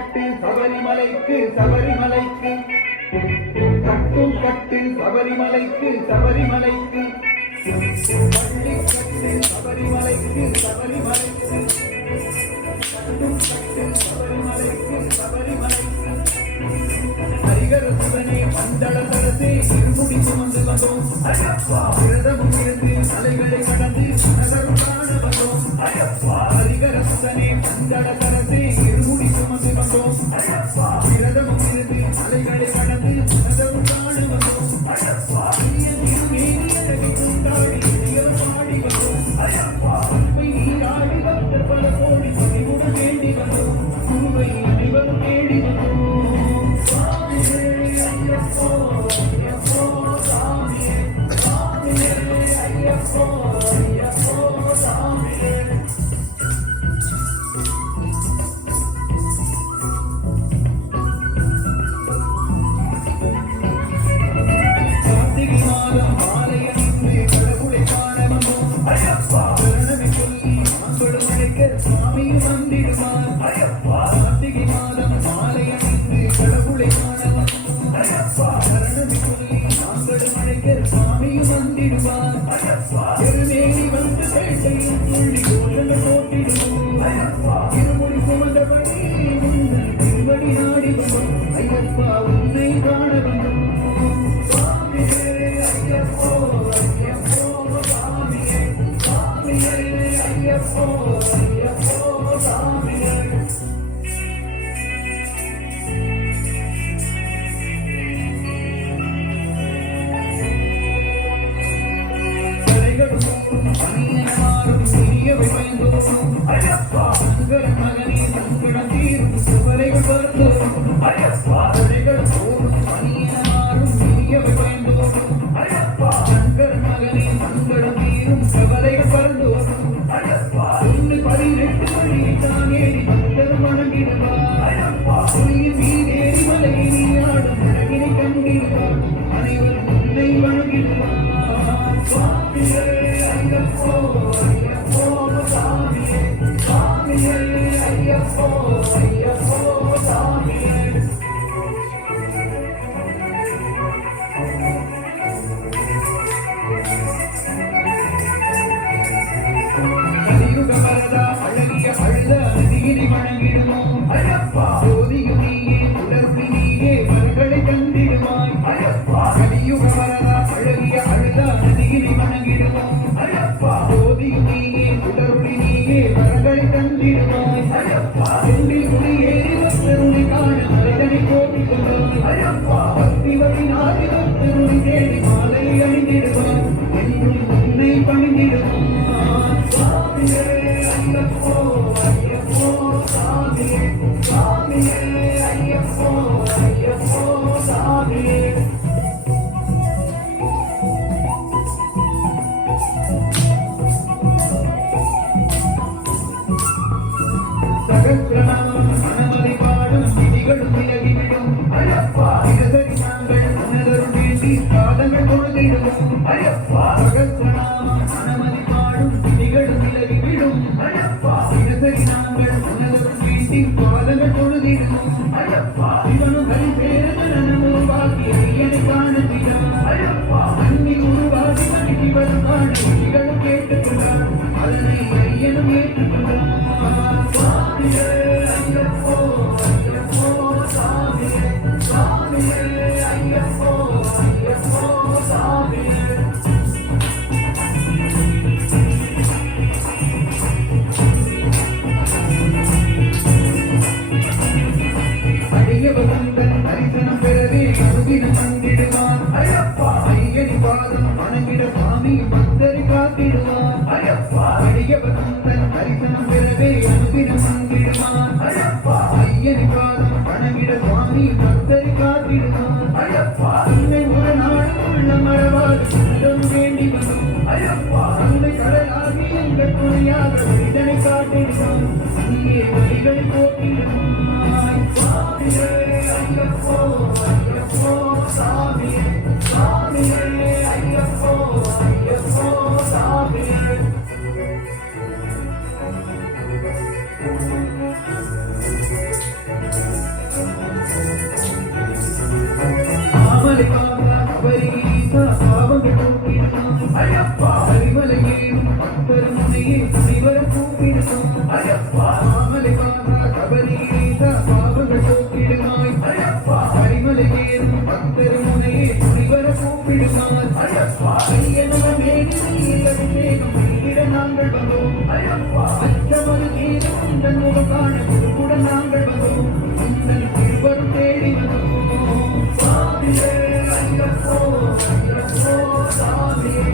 கட்டு சபரிமலைக்கு சபரிமலைக்கு கட்டும் கட்டு சபரிமலைக்கு சபரிமலைக்கு பள்ளிக்கட்டு சபரிமலைக்கு சபரிமலைக்கு கட்டும் கட்டு சபரிமலைக்கு சபரிமலைக்கு ஹரிகர சிவனே மண்டலதரசே இருமுடி சுமந்து வந்தோம் விரதமும் இருந்து மலைகளை கடந்து நகரும் காண வந்தோம் ஹரிகர சிவனே மண்டலதரசே இருமுடி சுமந்து வந்தோம் விரதமும் இருந்து மலைகளை கடந்து நகரும் காண வந்தோம் பல கோடி பணிவுடன் வேண்டி வந்தோம் குருவை அனைவரும் தேடி வந்தோம் கார்த்திகை மாதம் மாலை அணிந்து கடவுளை காண வந்தோம் சரணமை சொல்லி மாம்பழம் அழைக்க சுவாமியும் வந்திடுவார் கார்த்திகை மாதம் மாலை அணிந்து கடவுளை காண வந்தோம் சரணமை சொல்லி மாம்பழம் அழைக்க சுவாமியும் வந்திடுவார் திருநேரி வந்து பேட்டையும் துள்ளி கோஷங்கள் போட்டிடுவோம் இருமுடி சுமந்தபடி உங்கள் திருவடி நாடி வந்தோம் ஐயப்பா உன்னை காண வந்தோம் சபரீசா பாவங்கள் போக்கிடுவாய் ஐயப்பா கரிமலையேறும் பக்தர் முனையே துணிவர கூப்பிடுவாய் ஐயப்பா மாமலை வாசா சபரீசா பாவங்கள் போக்கிடுவாய் ஐயப்பா கரிமலையேறும் பக்தர் முனையே துணிவர கூப்பிடுவாய் ஐயப்பா ஐயனவ மேனில் அபிஷேகம் செய்திட நாங்கள் வந்தோம் ஐயப்பா அச்சமது ஏதும் உந்தன் முகம் காண குருகுடன் நாங்கள் வந்தோம் உந்தன் திருவரும் தேடி வந்தோம் சாமியே ஐயப்போ ஐயப்போ சாமியே